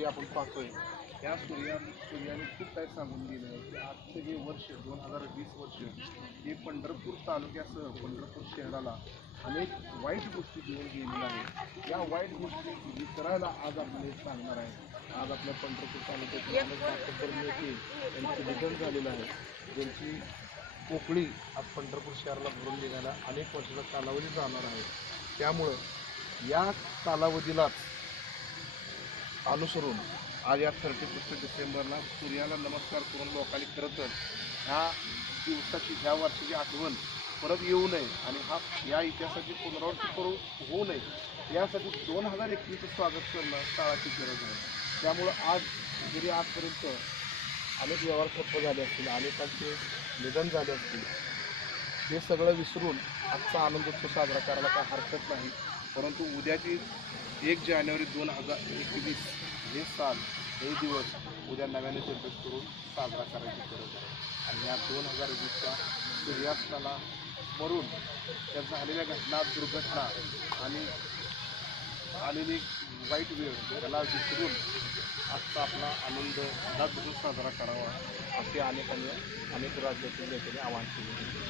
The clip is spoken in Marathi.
जे आपण पाहतोय या सूर्याने खूप काही सांगून गेलं आहे की आजचे जे वर्ष 2020 वर्ष हे पंढरपूर तालुक्यासह पंढरपूर शहराला अनेक वाईट गोष्टी देऊन गेलेल्या आहेत. या वाईट गोष्टी विसरायला आज आपल्याला सांगणार आहे. आज आपल्या पंढरपूर तालुक्यातील अनेक मातब्बर नेते यांचं निधन झालेलं आहे, ज्यांची पोकळी आज पंढरपूर शहराला भरून निघायला अनेक वर्षाचा कालावधी जाणार आहे. त्यामुळं या कालावधीलाच अनुसरून आज या 31 डिसेंबरला सूर्याला नमस्कार करून लोकांनी खरं तर ह्या दिवसाची ह्या वर्षाची आठवण परत येऊ नये आणि या इतिहासाची पुनरावृत्ती होऊ नये यासाठी 2021चं स्वागत करणं काळाची गरज आहे. त्यामुळं आज जरी आजपर्यंत अनेक व्यवहार ठप्प झाले असतील, अनेकांचे निधन झाले असतील, हे सगळं विसरून आजचा आनंदोत्सव साजरा करायला काय हरकत नाही. परंतु उद्याची 1 जानेवारी 2021 हे साल हे दिवस उद्या नव्याने सेलिब्रेट करून साजरा करायची गरज आहे. आणि या 2020च्या सूर्यास्ताला स्मरून त्या झालेल्या घटना, दुर्घटना आणि आलेली वाईट वेळ याला विसरून आजचा आपला आनंद साजरा करावा असे अनेक राज्यातील नेत्यांनी आवाहन केले.